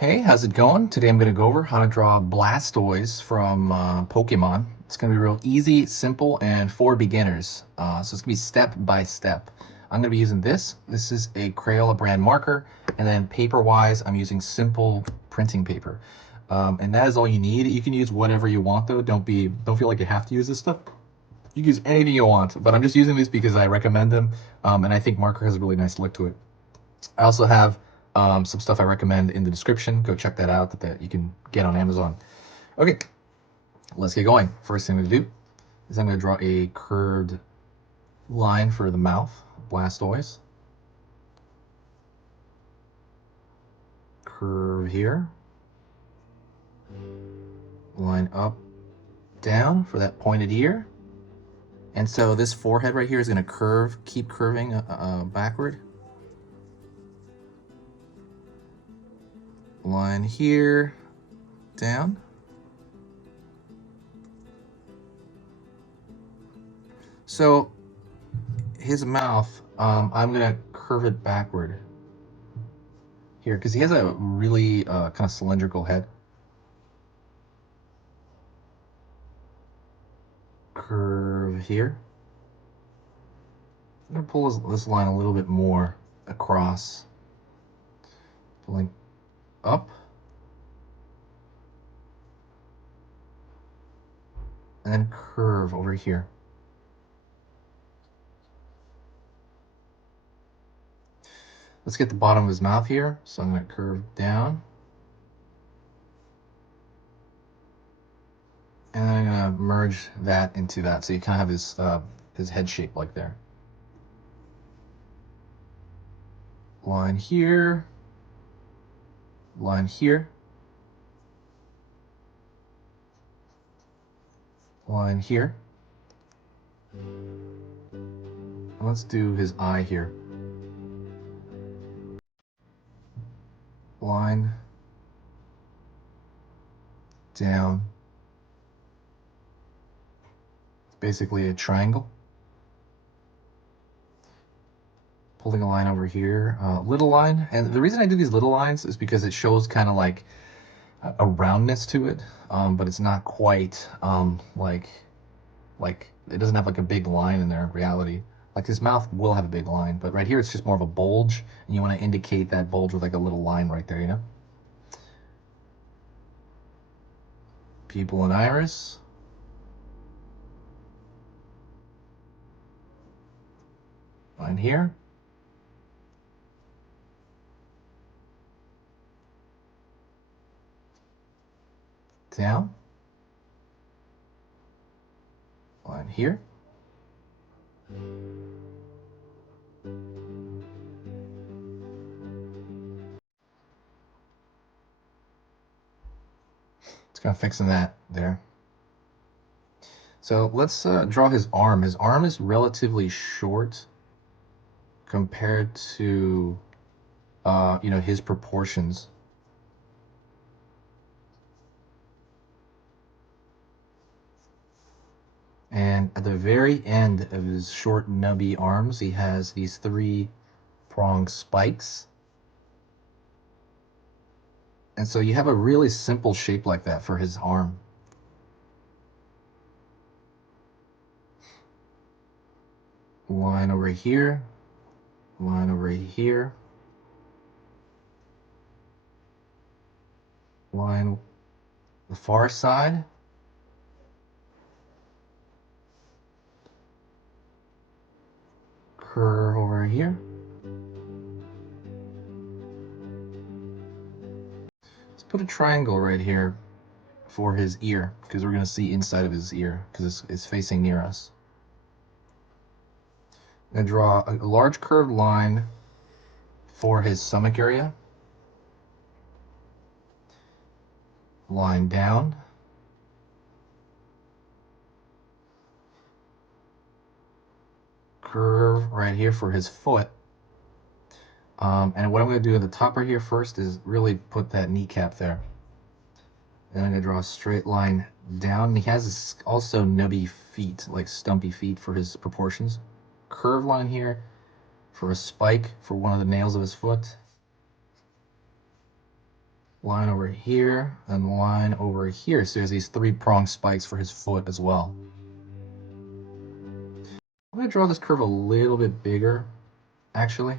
Hey, how's it going? Today I'm going to go over how to draw Blastoise from Pokemon. It's going to be real easy, simple, and for beginners. So it's going to be step by step. I'm going to be using this. This is a Crayola brand marker, and then paper-wise, I'm using simple printing paper. And that is all you need. You can use whatever you want though. Don't feel like you have to use this stuff. You can use anything you want, but I'm just using these because I recommend them, and I think marker has a really nice look to it. I also have some stuff I recommend in the description. Go check that out that you can get on Amazon. Okay, let's get going. First thing I'm going to do is I'm going to draw a curved line for the mouth, Blastoise. Curve here. Line up, down for that pointed ear. And so this forehead right here is going to curve, keep curving backward. Line here, down. So his mouth, I'm gonna curve it backward here because he has a really kind of cylindrical head. Curve here. I'm gonna pull this line a little bit more across, pulling up, and then curve over here. Let's get the bottom of his mouth here. So I'm going to curve down. And then I'm going to merge that into that. So you kind of have his head shape like there. Line here. Line here. Line here. And let's do his eye here. Line down. It's basically a triangle. Pulling a line over here, little line. And the reason I do these little lines is because it shows kind of like a roundness to it, but it's not quite like it doesn't have like a big line in there in reality. Like his mouth will have a big line, but right here it's just more of a bulge, and you want to indicate that bulge with like a little line right there, you know? Pupil and iris. Line here. Down. Line here. It's kind of fixing that there. So let's draw his arm. His arm is relatively short compared to his proportions. And at the very end of his short nubby arms, he has these 3-pronged spikes. And so you have a really simple shape like that for his arm. Line over here, line over here, line the far side, curve over here. Let's put a triangle right here for his ear because we're going to see inside of his ear because it's facing near us. I'm going to draw a large curved line for his stomach area. Line down. Curve right here for his foot. And what I'm going to do at the top right here first is really put that kneecap there. Then I'm going to draw a straight line down. He has also nubby feet, like stumpy feet for his proportions. Curve line here for a spike for one of the nails of his foot. line over here, and line over here. So there's these 3-pronged spikes for his foot as well. I'm going to draw this curve a little bit bigger, actually.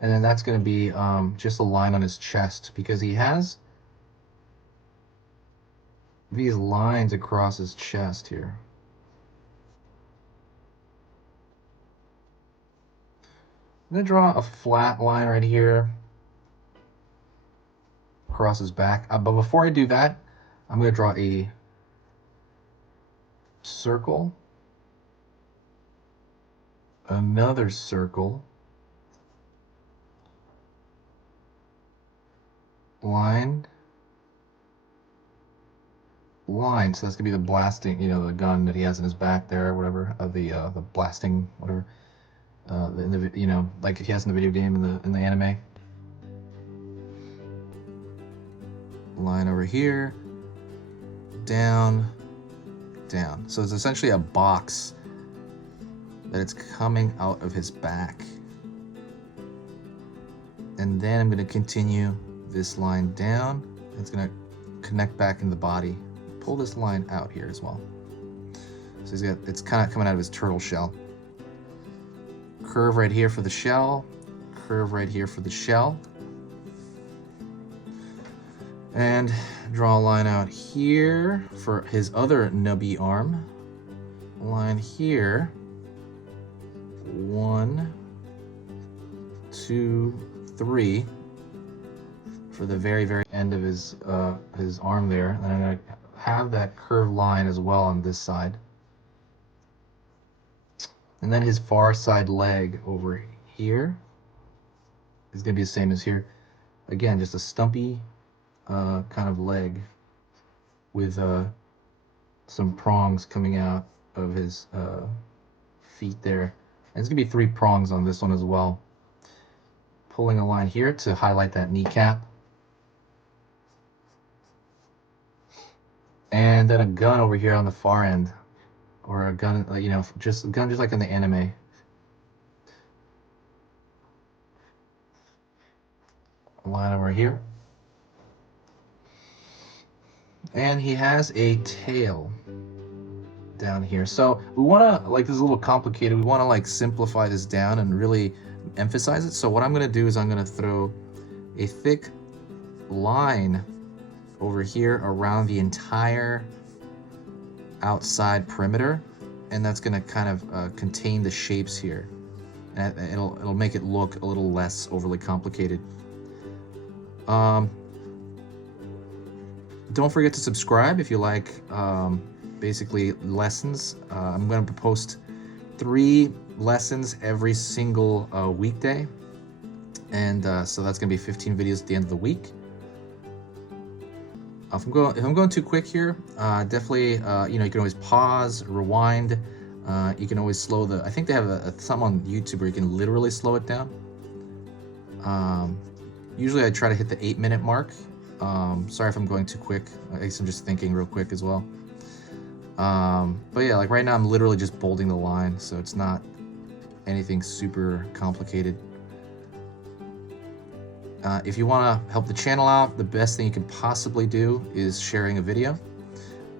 And then that's going to be just a line on his chest, because he has these lines across his chest here. I'm going to draw a flat line right here across his back. But before I do that, I'm going to draw a circle, another circle, line, line. So that's gonna be the blasting, the gun that he has in his back there, or whatever, the blasting, whatever, like he has in the video game, in the anime. Line over here, down, down. So it's essentially a box that it's coming out of his back. And then I'm going to continue this line down. It's going to connect back into the body. Pull this line out here as well. So it's kind of coming out of his turtle shell. Curve right here for the shell. Curve right here for the shell. And draw a line out here for his other nubby arm. Line here. 1, 2, 3 for the very, very end of his arm there. And I'm going to have that curved line as well on this side. And then his far side leg over here is going to be the same as here. Again, just a stumpy kind of leg with some prongs coming out of his feet there. And it's going to be 3 prongs on this one as well. Pulling a line here to highlight that kneecap. And then a gun over here on the far end. Or a gun, just a gun just like in the anime. A line over here. And he has a tail down here. So we want to, this is a little complicated. We want to simplify this down and really emphasize it. So what I'm going to do is I'm going to throw a thick line over here around the entire outside perimeter, and that's going to kind of contain the shapes here. And it'll make it look a little less overly complicated. Don't forget to subscribe if you like basically lessons. I'm going to post 3 lessons every single weekday, and so that's going to be 15 videos at the end of the week. If I'm going too quick here, definitely you can always pause, rewind. You can always slow I think they have something on YouTube where you can literally slow it down. Usually I try to hit the 8-minute mark. Sorry if I'm going too quick. I guess I'm just thinking real quick as well. But yeah, right now I'm literally just bolding the line, so it's not anything super complicated. If you want to help the channel out, the best thing you can possibly do is sharing a video.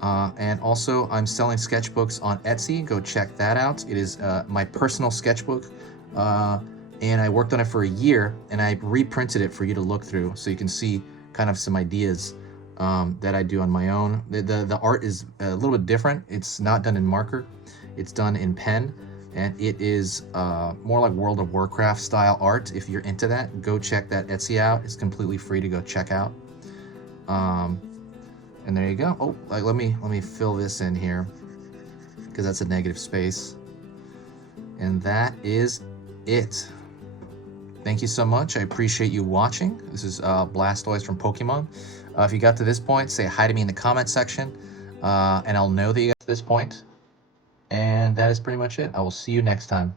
And also, I'm selling sketchbooks on Etsy. Go check that out. It is my personal sketchbook. And I worked on it for a year, and I reprinted it for you to look through so you can see kind of some ideas that I do on my own. The art is a little bit different. It's not done in marker. It's done in pen. And it is more like World of Warcraft style art. If you're into that, go check that Etsy out. It's completely free to go check out. And there you go. Oh, let me fill this in here because that's a negative space. And that is it. Thank you so much. I appreciate you watching. This is Blastoise from Pokemon. If you got to this point, say hi to me in the comment section, and I'll know that you got to this point. And that is pretty much it. I will see you next time.